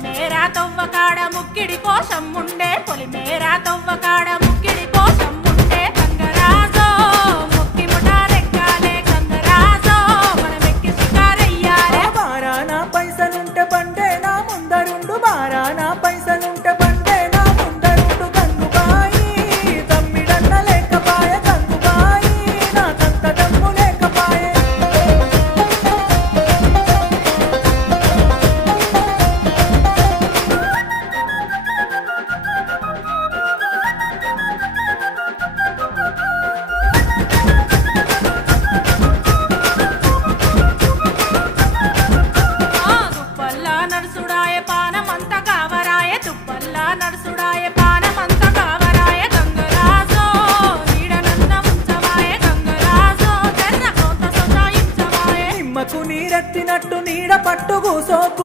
పొలిమేరా తవ్వకాడ ముక్కిడి కోసం ఉండే పొలిమేరా తవ్వకాడ ముక్కిడి కోసం ఉండే గంగరాజో ముక్కి ముఠారెక్కాలే గంగరాజో మనమెక్కి షికారయ్యాలే బారానా పైసలుంటే బండే నా ముందరుండు బారానా పైసలుంటే బండే నా ముందరుండు గంగుబాయి తమ్మిడన్న లేకపాయ గంగుబాయి నాకంత దమ్ము లేకపాయే